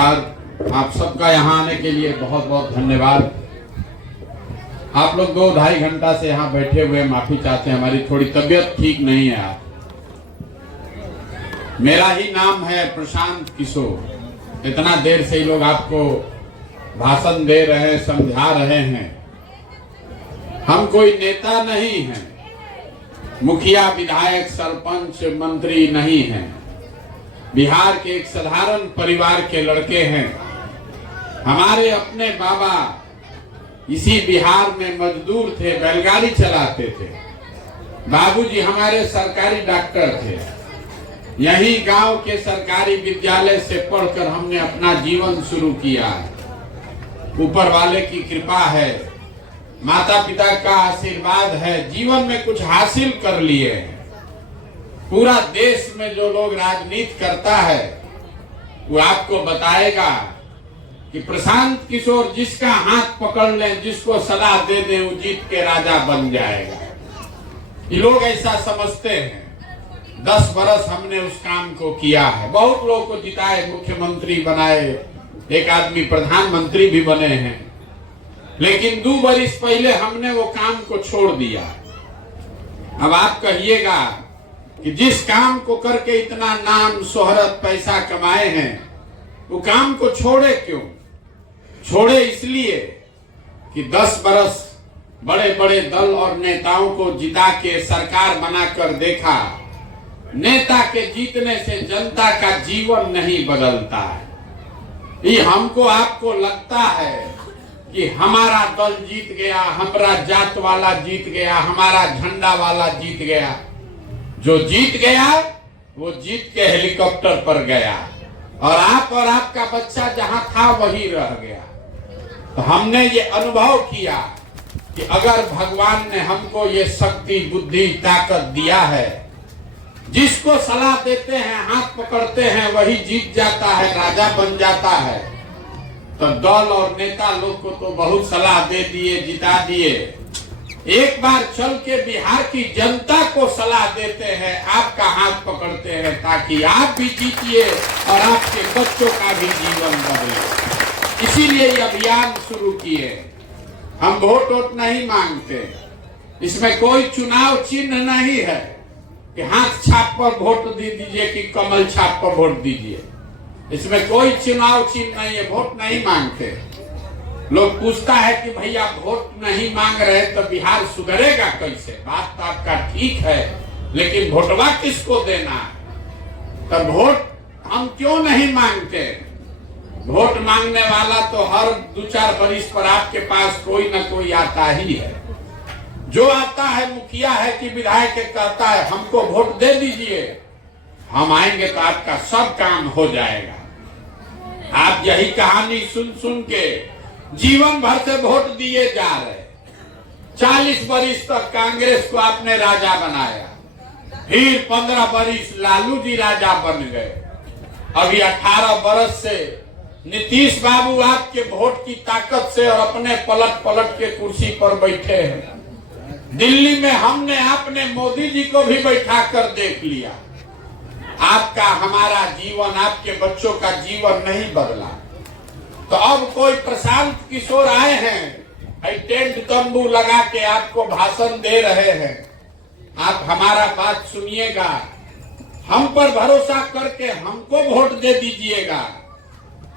नमस्कार। आप सबका यहाँ आने के लिए बहुत बहुत धन्यवाद। आप लोग 2-2.5 घंटा से यहाँ बैठे हुए माफी चाहते हैं, हमारी थोड़ी तबीयत ठीक नहीं है। आप मेरा ही नाम है प्रशांत किशोर। इतना देर से ही लोग आपको भाषण दे रहे हैं, समझा रहे हैं। हम कोई नेता नहीं हैं, मुखिया, विधायक, सरपंच, मंत्री नहीं हैं। बिहार के एक साधारण परिवार के लड़के हैं। हमारे अपने बाबा इसी बिहार में मजदूर थे, बैलगाड़ी चलाते थे। बाबूजी हमारे सरकारी डॉक्टर थे। यही गांव के सरकारी विद्यालय से पढ़कर हमने अपना जीवन शुरू किया। ऊपर वाले की कृपा है, माता पिता का आशीर्वाद है, जीवन में कुछ हासिल कर लिए हैं। पूरा देश में जो लोग राजनीति करता है वो आपको बताएगा कि प्रशांत किशोर जिसका हाथ पकड़ लें, जिसको सलाह दे दें, वो जीत के राजा बन जाएगा। ये लोग ऐसा समझते हैं। 10 बरस हमने उस काम को किया है, बहुत लोगों को जिताए, मुख्यमंत्री बनाए, एक आदमी प्रधानमंत्री भी बने हैं। लेकिन 2 बरस पहले हमने वो काम को छोड़ दिया। अब आप कहिएगा कि जिस काम को करके इतना नाम, शोहरत, पैसा कमाए हैं, वो काम को छोड़े क्यों? छोड़े इसलिए कि 10 बरस बड़े बड़े दल और नेताओं को जिता के सरकार बनाकर देखा। नेता के जीतने से जनता का जीवन नहीं बदलता है। ये हमको आपको लगता है कि हमारा दल जीत गया, हमारा जात वाला जीत गया, हमारा झंडा वाला जीत गया। जो जीत गया वो जीत के हेलीकॉप्टर पर गया और आप और आपका बच्चा जहां था वहीं रह गया। तो हमने ये अनुभव किया कि अगर भगवान ने हमको ये शक्ति, बुद्धि, ताकत दिया है, जिसको सलाह देते हैं, हाथ पकड़ते हैं, वही जीत जाता है, राजा बन जाता है। तो दल और नेता लोग को तो बहुत सलाह दे दिए, जिता दिए। एक बार चल के बिहार की जनता को सलाह देते हैं, आपका हाथ पकड़ते हैं, ताकि आप भी जीतिए और आपके बच्चों का भी जीवन बदले। इसीलिए ये अभियान शुरू किए। हम वोट नहीं मांगते, इसमें कोई चुनाव चिन्ह नहीं है कि हाथ छाप पर वोट दे दीजिए कि कमल छाप पर वोट दीजिए। इसमें कोई चुनाव चिन्ह नहीं है, वोट नहीं मांगते। लोग पूछता है कि भैया वोट नहीं मांग रहे तो बिहार सुधरेगा कैसे? बात तो आपका ठीक है, लेकिन वोटवा किसको देना है? तब वोट हम क्यों नहीं मांगते? वोट मांगने वाला तो हर 2-4 बरिस पर आपके पास कोई ना कोई आता ही है। जो आता है मुखिया है कि विधायक कहता है हमको वोट दे दीजिए, हम आएंगे तो आपका सब काम हो जाएगा। आप यही कहानी सुन सुन के जीवन भर से वोट दिए जा रहे। 40 बरिस तक कांग्रेस को आपने राजा बनाया, फिर 15 बरिस लालू जी राजा बन गए। अभी 18 बरस से नीतीश बाबू आपके वोट की ताकत से और अपने पलट पलट के कुर्सी पर बैठे हैं। दिल्ली में हमने आपने मोदी जी को भी बैठा कर देख लिया। आपका, हमारा जीवन, आपके बच्चों का जीवन नहीं बदला। तो अब कोई प्रशांत किशोर आए हैं, टेंट तंबू लगा के आपको भाषण दे रहे हैं। आप हमारा बात सुनिएगा, हम पर भरोसा करके हमको वोट दे दीजिएगा।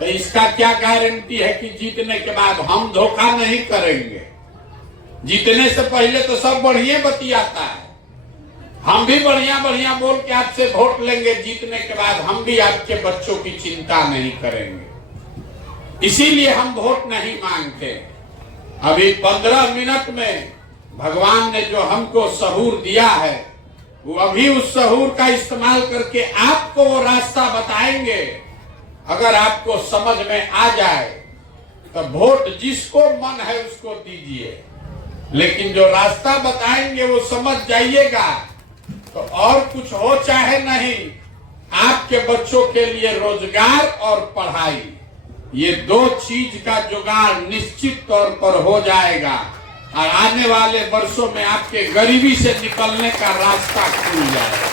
तो इसका क्या गारंटी है कि जीतने के बाद हम धोखा नहीं करेंगे? जीतने से पहले तो सब बढ़िया बतियाता है। हम भी बढ़िया बढ़िया बोल के आपसे वोट लेंगे, जीतने के बाद हम भी आपके बच्चों की चिंता नहीं करेंगे। इसीलिए हम वोट नहीं मांगते। अभी 15 मिनट में भगवान ने जो हमको सहूर दिया है, वो अभी उस सहूर का इस्तेमाल करके आपको वो रास्ता बताएंगे। अगर आपको समझ में आ जाए तो वोट जिसको मन है उसको दीजिए, लेकिन जो रास्ता बताएंगे वो समझ जाइएगा। तो और कुछ हो चाहे नहीं, आपके बच्चों के लिए रोजगार और पढ़ाई, ये 2 चीज का जुगाड़ निश्चित तौर पर हो जाएगा और आने वाले वर्षों में आपके गरीबी से निकलने का रास्ता खुल जाएगा।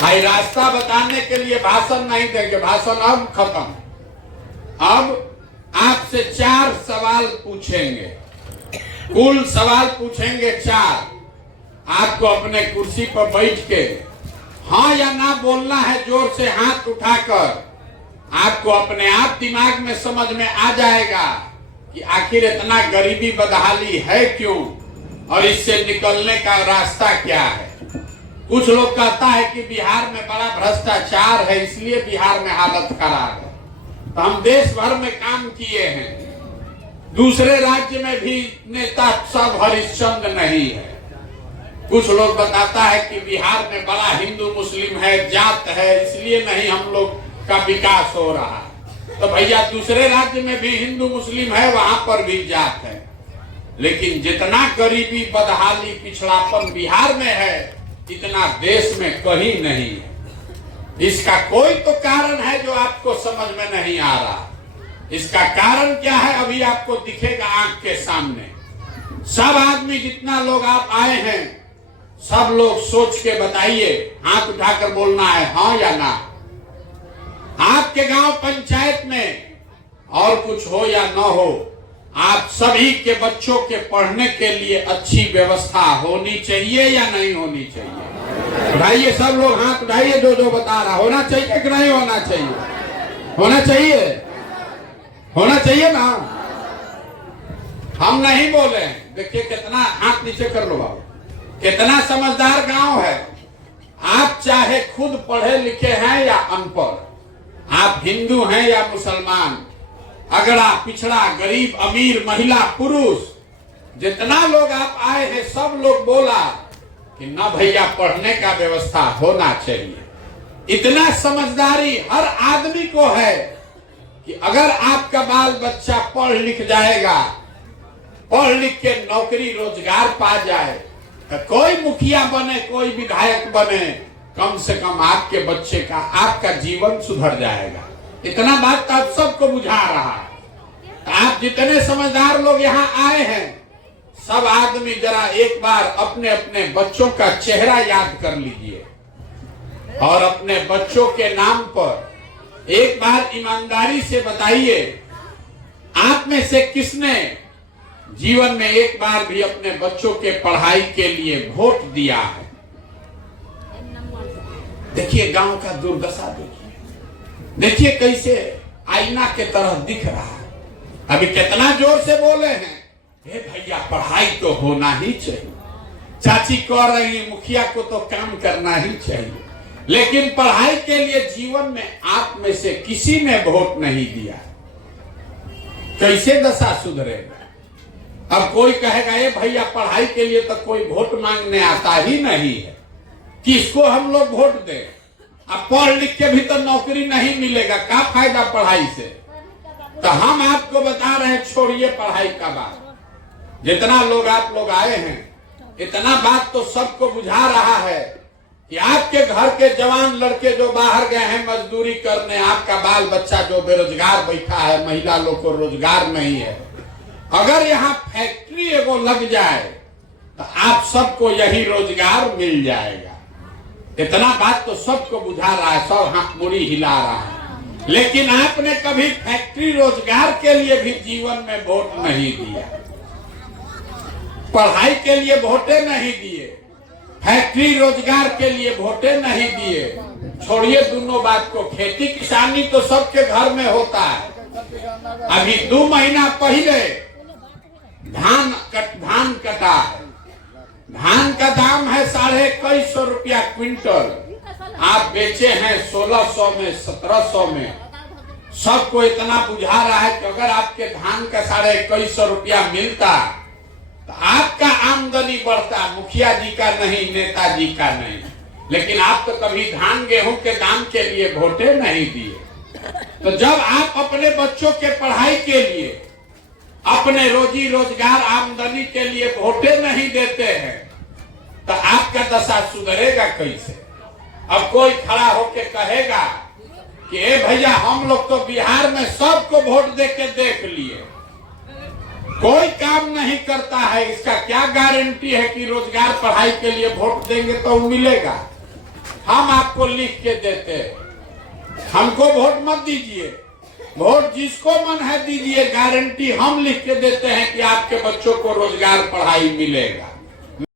भाई रास्ता बताने के लिए भाषण नहीं देंगे, भाषण अब खत्म। अब आपसे 4 सवाल पूछेंगे, कुल सवाल पूछेंगे 4। आपको अपने कुर्सी पर बैठ के हाँ या ना बोलना है, जोर से हाथ उठाकर। आपको अपने आप दिमाग में समझ में आ जाएगा कि आखिर इतना गरीबी बदहाली है क्यों और इससे निकलने का रास्ता क्या है। कुछ लोग कहता है कि बिहार में बड़ा भ्रष्टाचार है इसलिए बिहार में हालत खराब है। तो हम देश भर में काम किए हैं, दूसरे राज्य में भी नेता सब हरिश्चंद्र नहीं है। कुछ लोग बताता है कि बिहार में बड़ा हिंदू मुस्लिम है, जात है, इसलिए नहीं हम लोग का विकास हो रहा है। तो भैया दूसरे राज्य में भी हिंदू मुस्लिम है, वहां पर भी जात है, लेकिन जितना गरीबी बदहाली पिछड़ापन बिहार में है इतना देश में कहीं नहीं है। इसका कोई तो कारण है जो आपको समझ में नहीं आ रहा। इसका कारण क्या है अभी आपको दिखेगा आंख के सामने। सब आदमी जितना लोग आप आए हैं सब लोग सोच के बताइए, हाथ उठाकर बोलना है हाँ या ना। आपके गांव पंचायत में और कुछ हो या न हो, आप सभी के बच्चों के पढ़ने के लिए अच्छी व्यवस्था होनी चाहिए या नहीं होनी चाहिए? उठाइए सब लोग हाथ उठाइए, जो बता रहा। होना चाहिए कि नहीं होना चाहिए? होना चाहिए, होना चाहिए ना। हम नहीं बोले, देखिए कितना, हाथ नीचे कर लो बाबू, कितना समझदार गांव है। आप चाहे खुद पढ़े लिखे हैं या अनपढ़, आप हिंदू हैं या मुसलमान, अगड़ा पिछड़ा गरीब अमीर महिला पुरुष, जितना लोग आप आए हैं सब लोग बोला कि ना भैया पढ़ने का व्यवस्था होना चाहिए। इतना समझदारी हर आदमी को है कि अगर आपका बाल बच्चा पढ़ लिख जाएगा, पढ़ लिख के नौकरी रोजगार पा जाए, तो कोई मुखिया बने कोई विधायक बने, कम से कम आपके बच्चे का आपका जीवन सुधर जाएगा। इतना बात तो आप सबको बुझा रहा है। आप जितने समझदार लोग यहाँ आए हैं सब आदमी जरा एक बार अपने अपने बच्चों का चेहरा याद कर लीजिए और अपने बच्चों के नाम पर एक बार ईमानदारी से बताइए, आप में से किसने जीवन में एक बार भी अपने बच्चों के पढ़ाई के लिए वोट दिया है? देखिए गांव का दुर्दशा, देखिए कैसे आईना के तरह दिख रहा है। अभी कितना जोर से बोले हैं, हे भैया पढ़ाई तो होना ही चाहिए। चाची कह रही है मुखिया को तो काम करना ही चाहिए, लेकिन पढ़ाई के लिए जीवन में आप में से किसी ने वोट नहीं दिया। कैसे दशा सुधरेगा? अब कोई कहेगा ये भैया पढ़ाई के लिए तो कोई वोट मांगने आता ही नहीं है, किसको हम लोग वोट दें? अब पढ़ लिख के भी तो नौकरी नहीं मिलेगा, क्या फायदा पढ़ाई से? तो हम आपको बता रहे हैं छोड़िए पढ़ाई का बात। जितना लोग आप लोग आए हैं इतना बात तो सबको बुझा रहा है कि आपके घर के जवान लड़के जो बाहर गए हैं मजदूरी करने, आपका बाल बच्चा जो बेरोजगार बैठा है, महिला लोग को रोजगार नहीं है, अगर यहाँ फैक्ट्री एगो लग जाए तो आप सबको यही रोजगार मिल जाएगा। इतना बात तो सबको बुझा रहा है, सब हाथ मुड़ी हिला रहा है, लेकिन आपने कभी फैक्ट्री रोजगार के लिए भी जीवन में वोट नहीं दिया। पढ़ाई के लिए वोटे नहीं दिए, फैक्ट्री रोजगार के लिए वोटे नहीं दिए। छोड़िए दोनों बात को, खेती किसानी तो सबके घर में होता है। अभी 2 महीना पहले धान कटा है, धान का दाम है 2150 रुपया क्विंटल, आप बेचे हैं 1600 में 1700 में। सबको इतना बुझा रहा है कि अगर आपके धान का 2150 रुपया मिलता तो आपका आमदनी बढ़ता, मुखिया जी का नहीं, नेताजी का नहीं। लेकिन आप तो कभी धान गेहूं के दाम के लिए वोटे नहीं दिए। तो जब आप अपने बच्चों के पढ़ाई के लिए, अपने रोजी रोजगार आमदनी के लिए वोटे नहीं देते हैं तो आपका दशा सुधरेगा कैसे? अब कोई खड़ा होके कहेगा कि ए भैया हम लोग तो बिहार में सबको वोट दे के देख लिए, कोई काम नहीं करता है, इसका क्या गारंटी है कि रोजगार पढ़ाई के लिए वोट देंगे तो मिलेगा? हम आपको लिख के देते हैं। हमको वोट मत दीजिए, वोट जिसको मन है दीजिए, गारंटी हम लिख के देते हैं कि आपके बच्चों को रोजगार पढ़ाई मिलेगा।